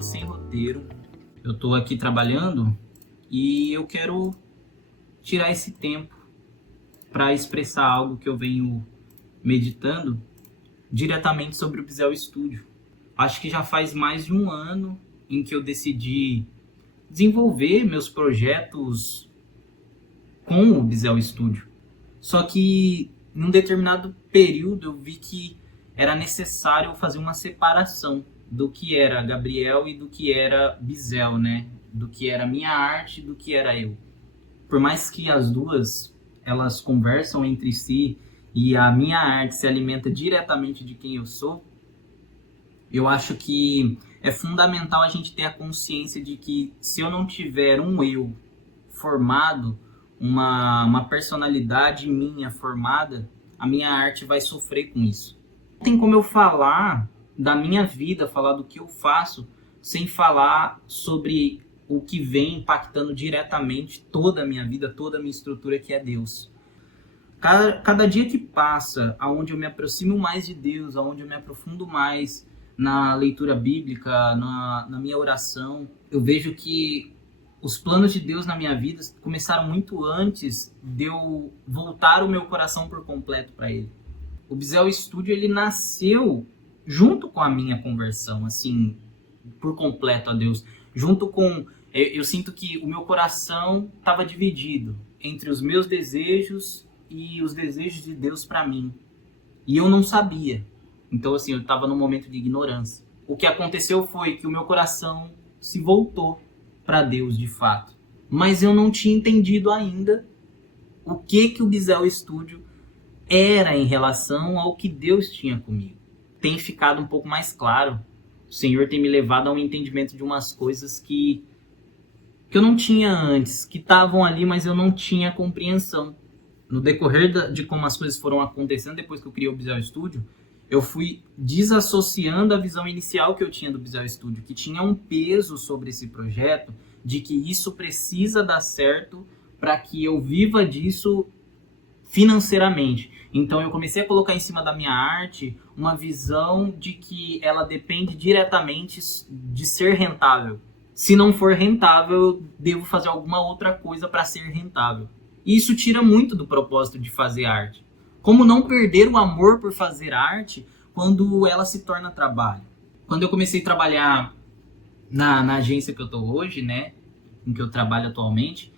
Diálogo Sem Roteiro. Eu tô aqui trabalhando e eu quero tirar esse tempo para expressar algo que eu venho meditando diretamente sobre o Visual Studio. Acho que já faz mais de um ano em que eu decidi desenvolver meus projetos com o Visual Studio. Só que em um determinado período eu vi que era necessário fazer uma separação do que era Gabriel e do que era Bizel, né? Do que era minha arte e do que era eu. Por mais que as duas elas conversam entre si e a minha arte se alimenta diretamente de quem eu sou, eu acho que é fundamental a gente ter a consciência de que se eu não tiver um eu formado, uma personalidade minha formada, a minha arte vai sofrer com isso. Não tem como eu falar da minha vida, falar do que eu faço, sem falar sobre o que vem impactando diretamente toda a minha vida, toda a minha estrutura, que é Deus. Cada dia que passa, aonde eu me aproximo mais de Deus, aonde eu me aprofundo mais na leitura bíblica, na minha oração, eu vejo que os planos de Deus na minha vida começaram muito antes de eu voltar o meu coração por completo para Ele. O Visual Studio, ele nasceu junto com a minha conversão, assim, por completo a Deus. Junto com... Eu sinto que o meu coração estava dividido entre os meus desejos e os desejos de Deus para mim. E eu não sabia. Então, assim, eu estava num momento de ignorância. O que aconteceu foi que o meu coração se voltou para Deus, de fato. Mas eu não tinha entendido ainda o que o Visual Studio era em relação ao que Deus tinha comigo. Tem ficado um pouco mais claro. O Senhor tem me levado a um entendimento de umas coisas que eu não tinha antes, que estavam ali, mas eu não tinha compreensão. No decorrer de como as coisas foram acontecendo, depois que eu criei o Visual Studio, eu fui desassociando a visão inicial que eu tinha do Visual Studio, que tinha um peso sobre esse projeto, de que isso precisa dar certo para que eu viva disso financeiramente. Então eu comecei a colocar em cima da minha arte uma visão de que ela depende diretamente de ser rentável. Se não for rentável, eu devo fazer alguma outra coisa para ser rentável. E isso tira muito do propósito de fazer arte. Como não perder o amor por fazer arte quando ela se torna trabalho? Quando eu comecei a trabalhar na agência que eu estou hoje, né, em que eu trabalho atualmente,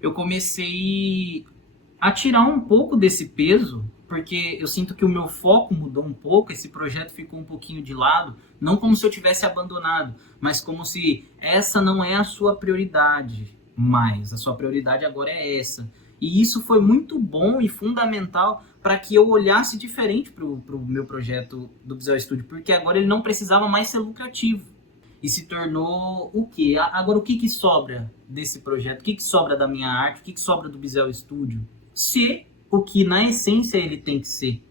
eu comecei a tirar um pouco desse peso, porque eu sinto que o meu foco mudou um pouco, esse projeto ficou um pouquinho de lado, não como se eu tivesse abandonado, mas como se essa não é a sua prioridade mais, a sua prioridade agora é essa. E isso foi muito bom e fundamental para que eu olhasse diferente para o meu projeto do Visual Studio, porque agora ele não precisava mais ser lucrativo. E se tornou o quê? Agora o que sobra desse projeto? O que sobra da minha arte? O que sobra do Visual Studio? Ser o que na essência ele tem que ser.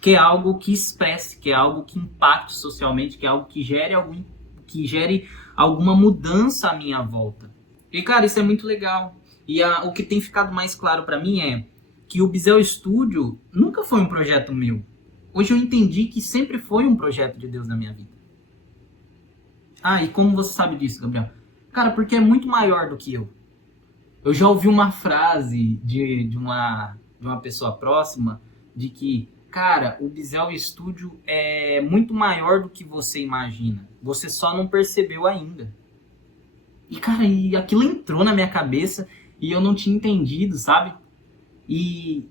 Que é algo que expresse, que é algo que impacte socialmente, que é algo que gere alguma mudança à minha volta. E cara, isso é muito legal. E o que tem ficado mais claro para mim é que o Visual Studio nunca foi um projeto meu. Hoje eu entendi que sempre foi um projeto de Deus na minha vida. Ah, e como você sabe disso, Gabriel? Cara, porque é muito maior do que eu. Eu já ouvi uma frase de uma pessoa próxima de que, cara, o Visual Studio é muito maior do que você imagina. Você só não percebeu ainda. E, cara, e aquilo entrou na minha cabeça e eu não tinha entendido, sabe? E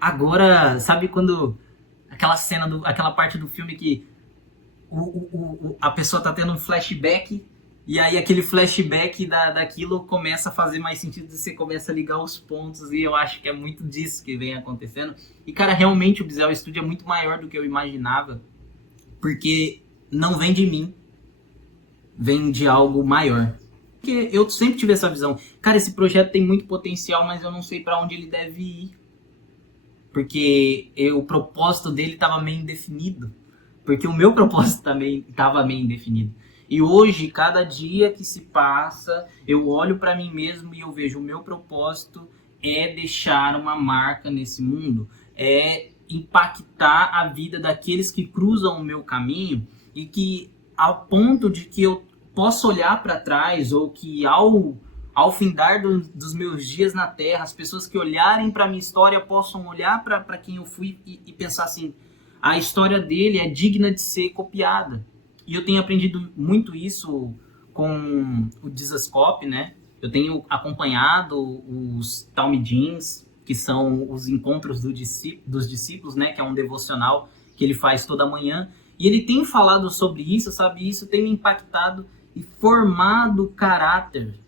agora, sabe quando aquela cena, aquela parte do filme que a pessoa tá tendo um flashback e aí aquele flashback daquilo começa a fazer mais sentido, você começa a ligar os pontos e eu acho que é muito disso que vem acontecendo. E, cara, realmente o Visual Studio é muito maior do que eu imaginava, porque não vem de mim, vem de algo maior. Porque eu sempre tive essa visão. Cara, esse projeto tem muito potencial, mas eu não sei para onde ele deve ir. Porque o propósito dele estava meio indefinido. Porque o meu propósito também estava meio indefinido. E hoje, cada dia que se passa, eu olho para mim mesmo e eu vejo o meu propósito é deixar uma marca nesse mundo. É impactar a vida daqueles que cruzam o meu caminho e que, ao ponto de que eu possa olhar para trás, ou que ao findar dos meus dias na Terra, as pessoas que olharem para a minha história possam olhar para quem eu fui e pensar assim, a história dele é digna de ser copiada. E eu tenho aprendido muito isso com o Dizascope, né? Eu tenho acompanhado os Talmidins, que são os encontros dos discípulos, né? Que é um devocional que ele faz toda manhã. E ele tem falado sobre isso, sabe? Isso tem me impactado e formado caráter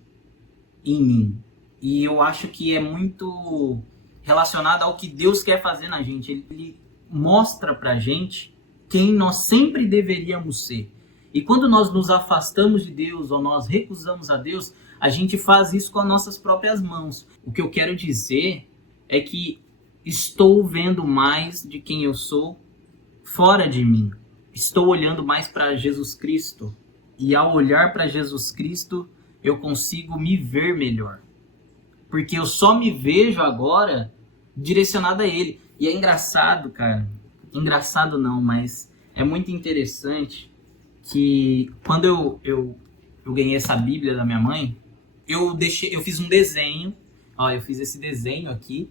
em mim. E eu acho que é muito relacionado ao que Deus quer fazer na gente. Ele mostra pra gente quem nós sempre deveríamos ser. E quando nós nos afastamos de Deus ou nós recusamos a Deus, a gente faz isso com as nossas próprias mãos. O que eu quero dizer é que estou vendo mais de quem eu sou fora de mim. Estou olhando mais para Jesus Cristo. E ao olhar para Jesus Cristo, eu consigo me ver melhor. Porque eu só me vejo agora direcionado a Ele. E é engraçado, cara. Engraçado não, mas é muito interessante que quando eu ganhei essa Bíblia da minha mãe, eu fiz um desenho. Ó, eu fiz esse desenho aqui,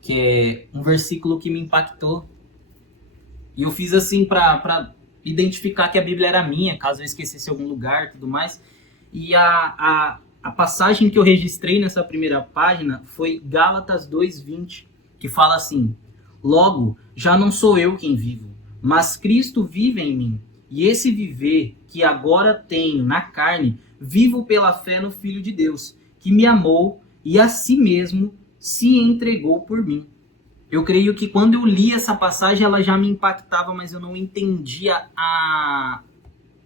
que é um versículo que me impactou. E eu fiz assim para identificar que a Bíblia era minha, caso eu esquecesse algum lugar e tudo mais. E a passagem que eu registrei nessa primeira página foi Gálatas 2:20, que fala assim: logo, já não sou eu quem vivo, mas Cristo vive em mim. E esse viver que agora tenho na carne, vivo pela fé no Filho de Deus, que me amou e a si mesmo se entregou por mim. Eu creio que quando eu li essa passagem, ela já me impactava, mas eu não entendia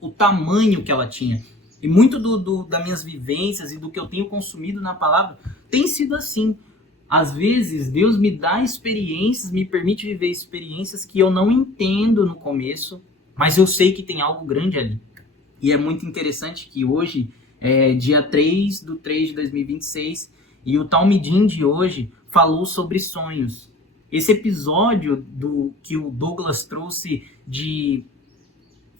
o tamanho que ela tinha. E muito das minhas vivências e do que eu tenho consumido na palavra tem sido assim. Às vezes, Deus me dá experiências, me permite viver experiências que eu não entendo no começo, mas eu sei que tem algo grande ali. E é muito interessante que hoje é dia 3/3/2026 e o Talmidim de hoje falou sobre sonhos. Esse episódio que o Douglas trouxe de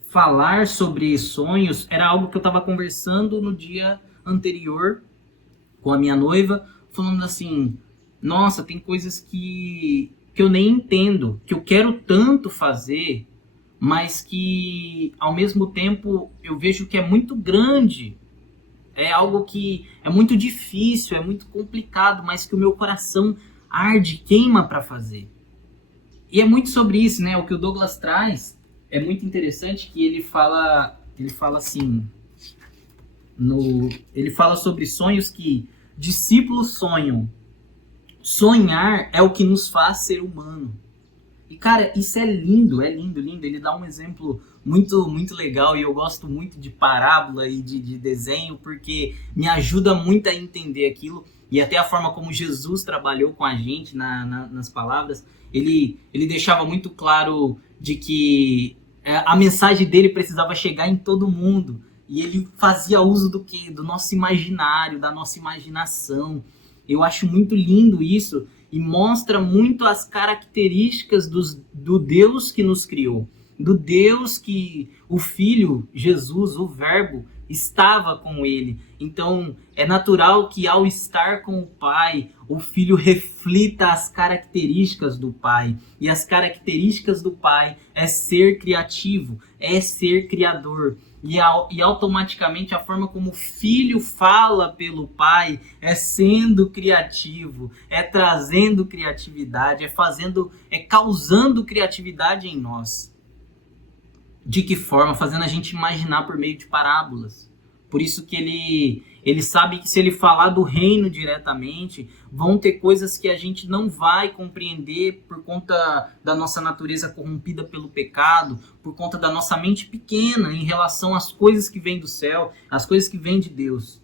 falar sobre sonhos era algo que eu estava conversando no dia anterior com a minha noiva, falando assim, nossa, tem coisas que eu nem entendo, que eu quero tanto fazer, mas que ao mesmo tempo eu vejo que é muito grande, é algo que é muito difícil, é muito complicado, mas que o meu coração arde, queima para fazer. E é muito sobre isso, né? O que o Douglas traz é muito interessante, que ele fala assim, ele fala sobre sonhos que discípulos sonham. Sonhar é o que nos faz ser humano. E, cara, isso é lindo, lindo. Ele dá um exemplo muito, muito legal e eu gosto muito de parábola e de desenho, porque me ajuda muito a entender aquilo. E até a forma como Jesus trabalhou com a gente nas palavras, ele deixava muito claro de que a mensagem dele precisava chegar em todo mundo. E ele fazia uso do quê? Do nosso imaginário, da nossa imaginação. Eu acho muito lindo isso e mostra muito as características do Deus que nos criou. Do Deus que o Filho, Jesus, o Verbo, estava com ele. Então, é natural que ao estar com o Pai, o Filho reflita as características do Pai. E as características do Pai é ser criativo, é ser criador. E automaticamente a forma como o Filho fala pelo Pai é sendo criativo, é trazendo criatividade, é causando criatividade em nós. De que forma? Fazendo a gente imaginar por meio de parábolas. Por isso que ele sabe que se ele falar do reino diretamente, vão ter coisas que a gente não vai compreender por conta da nossa natureza corrompida pelo pecado, por conta da nossa mente pequena em relação às coisas que vêm do céu, às coisas que vêm de Deus.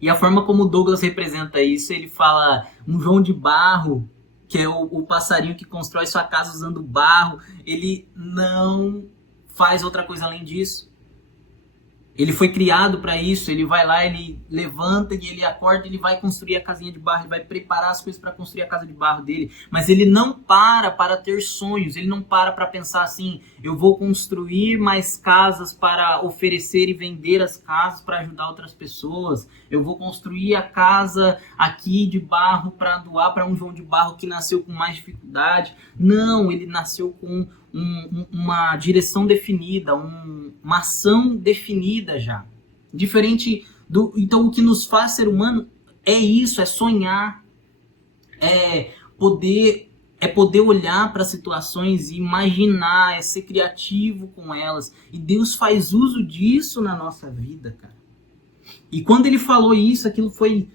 E a forma como o Douglas representa isso, ele fala um João de barro, que é o passarinho que constrói sua casa usando barro, ele não faz outra coisa além disso. Ele foi criado para isso, ele vai lá, ele levanta e ele acorda, ele vai construir a casinha de barro, ele vai preparar as coisas para construir a casa de barro dele, mas ele não para ter sonhos, ele não para pensar assim, eu vou construir mais casas para oferecer e vender as casas para ajudar outras pessoas, eu vou construir a casa aqui de barro para doar para um João de Barro que nasceu com mais dificuldade. Não, ele nasceu com uma direção definida, uma ação definida já. Diferente do... Então, o que nos faz ser humano é isso, é sonhar, é poder olhar para situações e imaginar, é ser criativo com elas. E Deus faz uso disso na nossa vida, cara. E quando ele falou isso, aquilo foi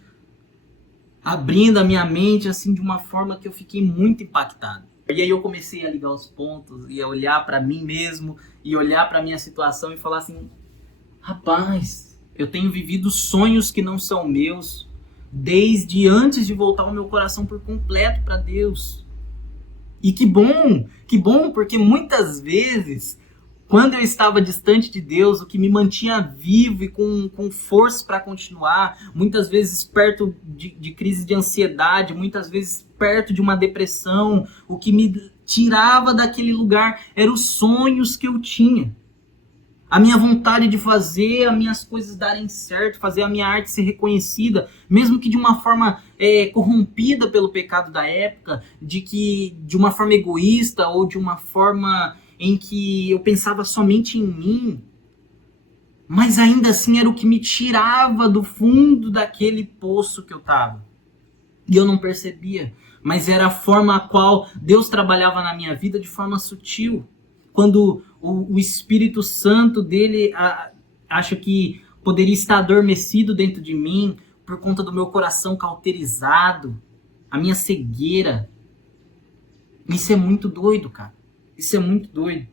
abrindo a minha mente assim de uma forma que eu fiquei muito impactado. E aí eu comecei a ligar os pontos e a olhar para mim mesmo e olhar para minha situação e falar assim, rapaz, eu tenho vivido sonhos que não são meus desde antes de voltar o meu coração por completo para Deus. E que bom, porque muitas vezes, quando eu estava distante de Deus, o que me mantinha vivo e com força para continuar, muitas vezes perto de crise de ansiedade, muitas vezes perto de uma depressão, o que me tirava daquele lugar eram os sonhos que eu tinha. A minha vontade de fazer as minhas coisas darem certo, fazer a minha arte ser reconhecida, mesmo que de uma forma corrompida pelo pecado da época, de uma forma egoísta ou de uma forma em que eu pensava somente em mim, mas ainda assim era o que me tirava do fundo daquele poço que eu estava. E eu não percebia, mas era a forma a qual Deus trabalhava na minha vida de forma sutil. Quando o Espírito Santo dele acha que poderia estar adormecido dentro de mim por conta do meu coração cauterizado, a minha cegueira. Isso é muito doido, cara. Isso é muito doido.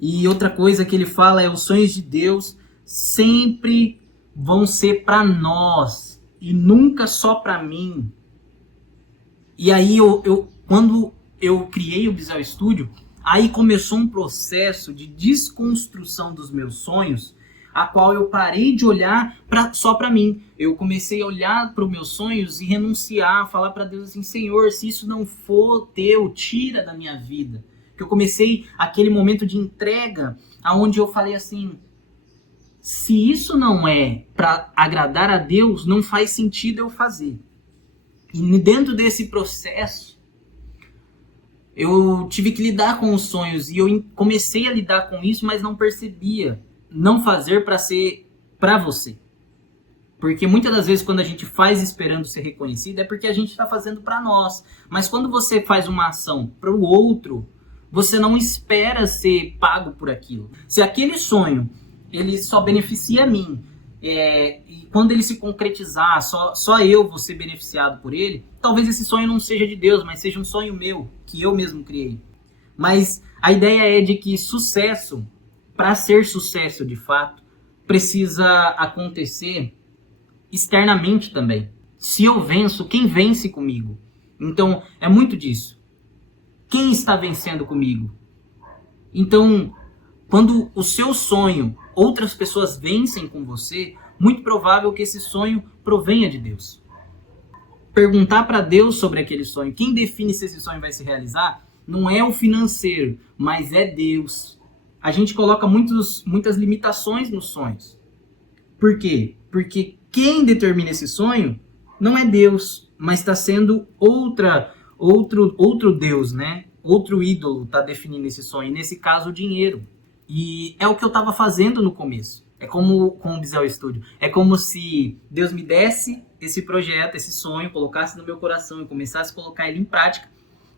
E outra coisa que ele fala é os sonhos de Deus sempre vão ser para nós e nunca só para mim. E aí quando eu criei o Visual Studio, aí começou um processo de desconstrução dos meus sonhos, a qual eu parei de olhar só para mim. Eu comecei a olhar para os meus sonhos e renunciar, falar para Deus assim, Senhor, se isso não for teu, tira da minha vida. Que eu comecei aquele momento de entrega, aonde eu falei assim, se isso não é para agradar a Deus, não faz sentido eu fazer. E dentro desse processo, eu tive que lidar com os sonhos e eu comecei a lidar com isso, mas não percebia. Não fazer para ser para você. Porque muitas das vezes quando a gente faz esperando ser reconhecido é porque a gente está fazendo para nós. Mas quando você faz uma ação para o outro, você não espera ser pago por aquilo. Se aquele sonho ele só beneficia a mim, e quando ele se concretizar, só eu vou ser beneficiado por ele, talvez esse sonho não seja de Deus, mas seja um sonho meu, que eu mesmo criei. Mas a ideia é de que sucesso, para ser sucesso de fato, precisa acontecer externamente também. Se eu venço, quem vence comigo? Então, é muito disso. Quem está vencendo comigo? Então, quando o seu sonho, outras pessoas vencem com você, muito provável que esse sonho provenha de Deus. Perguntar para Deus sobre aquele sonho, quem define se esse sonho vai se realizar, não é o financeiro, mas é Deus. A gente coloca muitas limitações nos sonhos. Por quê? Porque quem determina esse sonho não é Deus, mas está sendo outro Deus, né? Outro ídolo está definindo esse sonho, nesse caso o dinheiro. E é o que eu estava fazendo no começo. É como com o Visual Studio. É como se Deus me desse esse projeto, esse sonho, colocasse no meu coração e começasse a colocar ele em prática.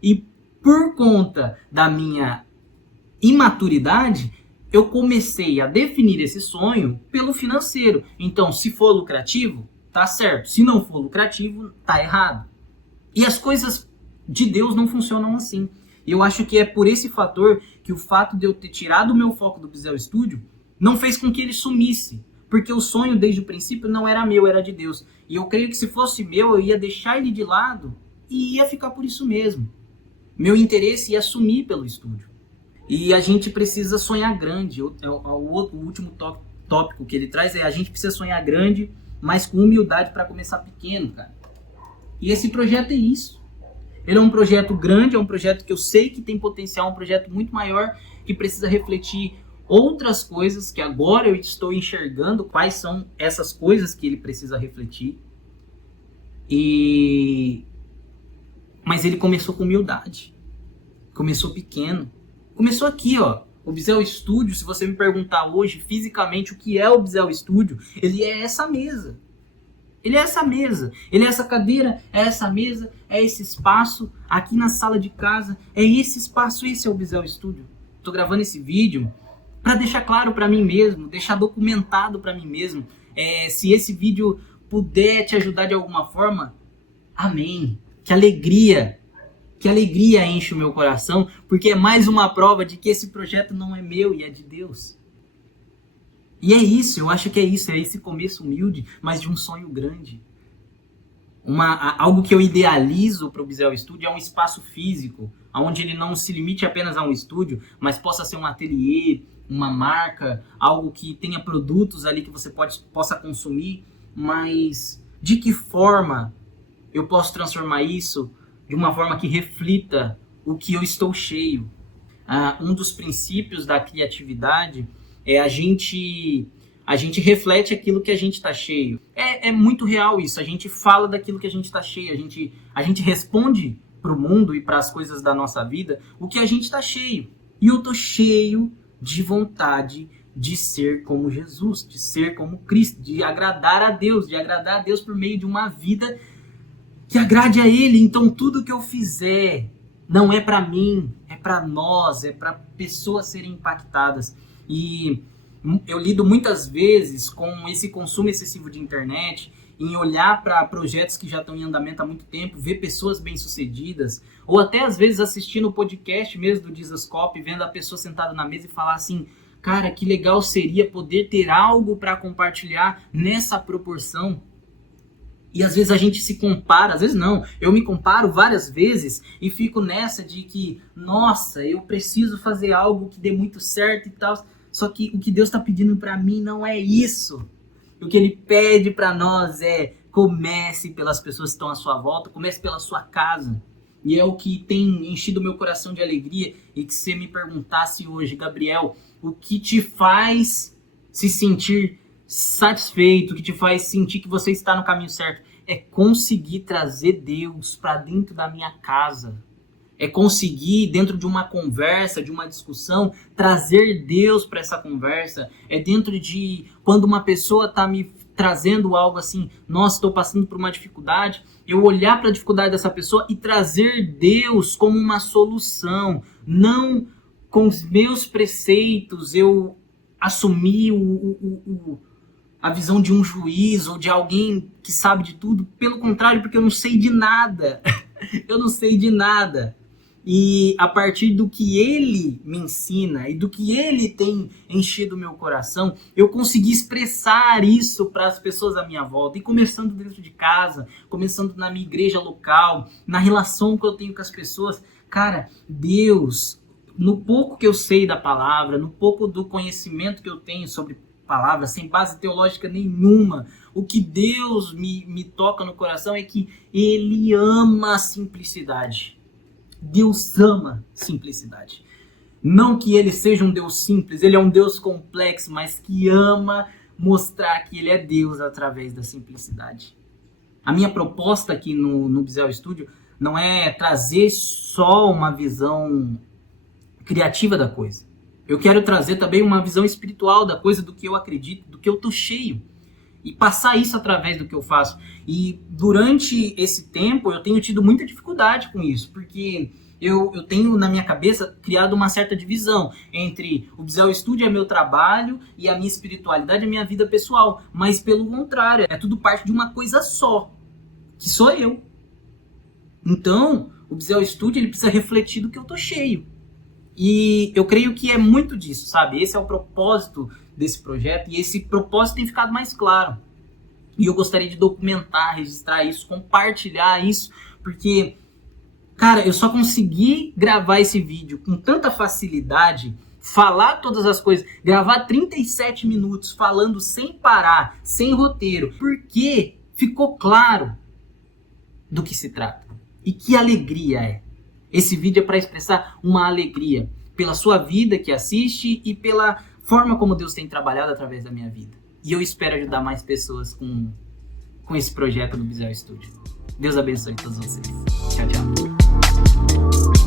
E por conta da minha imaturidade, eu comecei a definir esse sonho pelo financeiro. Então, se for lucrativo, tá certo. Se não for lucrativo, tá errado. E as coisas de Deus não funcionam assim. E eu acho que é por esse fator que o fato de eu ter tirado o meu foco do Visual Studio não fez com que ele sumisse. Porque o sonho, desde o princípio, não era meu, era de Deus. E eu creio que se fosse meu, eu ia deixar ele de lado e ia ficar por isso mesmo. Meu interesse ia sumir pelo estúdio. E a gente precisa sonhar grande. O último tópico que ele traz é: a gente precisa sonhar grande, mas com humildade para começar pequeno, cara. E esse projeto é isso. Ele é um projeto grande, é um projeto que eu sei que tem potencial, um projeto muito maior, que precisa refletir outras coisas que agora eu estou enxergando quais são essas coisas que ele precisa refletir. Mas ele começou com humildade. Começou pequeno. Começou aqui, ó. O Bizel Studio, se você me perguntar hoje fisicamente o que é o Bizel Studio, ele é essa mesa. Ele é essa mesa, ele é essa cadeira, é essa mesa, é esse espaço aqui na sala de casa, é esse espaço, esse é o Bizel Studio. Tô gravando esse vídeo para deixar claro para mim mesmo, deixar documentado para mim mesmo. Se esse vídeo puder te ajudar de alguma forma, amém. Que alegria enche o meu coração, porque é mais uma prova de que esse projeto não é meu e é de Deus. E é isso, eu acho que é isso, é esse começo humilde, mas de um sonho grande. Algo que eu idealizo para o Bizel Studio é um espaço físico, onde ele não se limite apenas a um estúdio, mas possa ser um ateliê, uma marca, algo que tenha produtos ali que você possa consumir, mas de que forma eu posso transformar isso de uma forma que reflita o que eu estou cheio? Um dos princípios da criatividade é a gente reflete aquilo que a gente está cheio. É muito real isso, a gente fala daquilo que a gente está cheio, a gente responde para o mundo e para as coisas da nossa vida o que a gente está cheio. E eu estou cheio de vontade de ser como Jesus, de ser como Cristo, de agradar a Deus por meio de uma vida que agrade a Ele. Então tudo que eu fizer não é para mim, é para nós, é para pessoas serem impactadas. E eu lido muitas vezes com esse consumo excessivo de internet, em olhar para projetos que já estão em andamento há muito tempo, ver pessoas bem-sucedidas, ou até às vezes assistindo o podcast mesmo do Jesuscope, vendo a pessoa sentada na mesa e falar assim: cara, que legal seria poder ter algo para compartilhar nessa proporção. E às vezes a gente se compara, às vezes não, eu me comparo várias vezes e fico nessa de que, nossa, eu preciso fazer algo que dê muito certo e tal. Só que o que Deus está pedindo para mim não é isso. O que Ele pede para nós é: comece pelas pessoas que estão à sua volta, comece pela sua casa. E é o que tem enchido meu coração de alegria. E que você me perguntasse hoje: Gabriel, o que te faz se sentir satisfeito, o que te faz sentir que você está no caminho certo? É conseguir trazer Deus para dentro da minha casa. É conseguir, dentro de uma conversa, de uma discussão, trazer Deus para essa conversa. É dentro de quando uma pessoa está me trazendo algo assim: nossa, estou passando por uma dificuldade, eu olhar para a dificuldade dessa pessoa e trazer Deus como uma solução. Não com os meus preceitos eu assumir a visão de um juiz ou de alguém que sabe de tudo. Pelo contrário, porque eu não sei de nada. Eu não sei de nada. E a partir do que Ele me ensina e do que Ele tem enchido o meu coração, eu consegui expressar isso para as pessoas à minha volta. E começando dentro de casa, começando na minha igreja local, na relação que eu tenho com as pessoas. Cara, Deus, no pouco que eu sei da palavra, no pouco do conhecimento que eu tenho sobre palavra, sem base teológica nenhuma, o que Deus me toca no coração é que Ele ama a simplicidade. Deus ama simplicidade. Não que Ele seja um Deus simples, Ele é um Deus complexo, mas que ama mostrar que Ele é Deus através da simplicidade. A minha proposta aqui no Bizel Studio não é trazer só uma visão criativa da coisa. Eu quero trazer também uma visão espiritual da coisa, do que eu acredito, do que eu tô cheio. E passar isso através do que eu faço. E durante esse tempo eu tenho tido muita dificuldade com isso, porque eu tenho na minha cabeça criado uma certa divisão entre o Bizel Studio é meu trabalho e a minha espiritualidade é minha vida pessoal. Mas pelo contrário, é tudo parte de uma coisa só, que sou eu. Então, o Bizel Studio ele precisa refletir do que eu tô cheio. E eu creio que é muito disso, sabe? Esse é o propósito desse projeto, e esse propósito tem ficado mais claro. E eu gostaria de documentar, registrar isso, compartilhar isso, porque, Cara, eu só consegui gravar esse vídeo com tanta facilidade, falar todas as coisas, gravar 37 minutos falando sem parar, sem roteiro, porque ficou claro do que se trata. E que alegria é. Esse vídeo é para expressar uma alegria pela sua vida que assiste e pela forma como Deus tem trabalhado através da minha vida. E eu espero ajudar mais pessoas com esse projeto do Bizel Studio. Deus abençoe todos vocês. Tchau, tchau.